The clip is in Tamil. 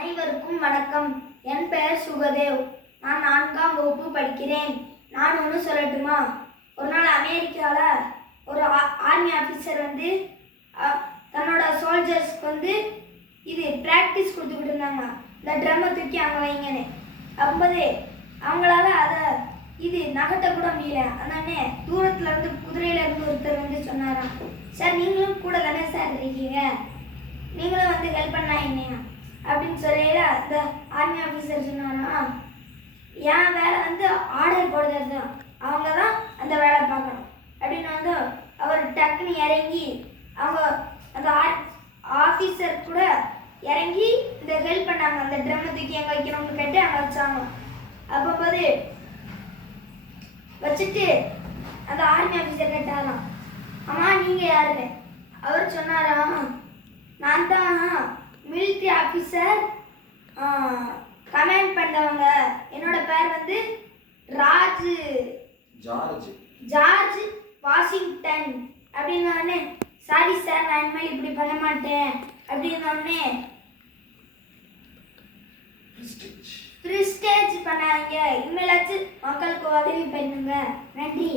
அனைவருக்கும் வணக்கம். என் பெயர் சுகதேவ். நான் 4ஆம் வகுப்பு படிக்கிறேன். நான் ஒன்று சொல்லட்டுமா? ஒரு நாள் அமெரிக்காவில் ஒரு ஆர்மி ஆஃபீஸர் தன்னோட சோல்ஜர்ஸ்க்கு இது ப்ராக்டிஸ் கொடுத்துக்கிட்டு இருந்தாங்க. இந்த ட்ரம்மை தூக்கி அங்கே வைங்கன்னு. அப்போது அவங்களால அதை நகர்த்த கூட முடியல. அதனால தூரத்தில் இருந்து குதிரையிலேருந்து ஒருத்தர் சொன்னாராம், சார் நீங்களும் கூட தானே சார் இருக்கீங்க, நீங்களும் ஹெல்ப் பண்ணா என்னையா அப்படின்னு சொல்லியில அந்த ஆர்மி ஆஃபீஸர் சொன்னாரா, என் வேலை ஆர்டர் போடுறது தான், அவங்க தான் அந்த வேலை பார்க்கணும் அப்படின்னு அவர் டக்குன்னு இறங்கி அவங்க அந்த ஆஃபீஸர் கூட இறங்கி இந்த ஹெல்ப் பண்ணாங்க. அந்த ட்ரம்மை தூக்கி எங்கே வைக்கணும்னு கேட்டு அங்கே வச்சாங்க. அப்போ வச்சுட்டு அந்த ஆர்மி ஆஃபீஸர் கேட்டாராம், அம்மா நீங்கள் யாருன்னு. அவர் சொன்னாராம், நான் தான் மிலிட்ரி ஆஃபீஸர், கமாண்ட் பண்ணவங்க, என்னோட பேர் ஜார்ஜ் வாஷிங்டன் அப்படின்னோடனே, சாரி சார் நான் இனிமேல் இப்படி பண்ண மாட்டேன் அப்படின்னோடனே ப்ரிஸ்டேஜ் பண்ணாங்க. இனிமேலாச்சும் மக்களுக்கு உதவி பண்ணுங்க. நன்றி.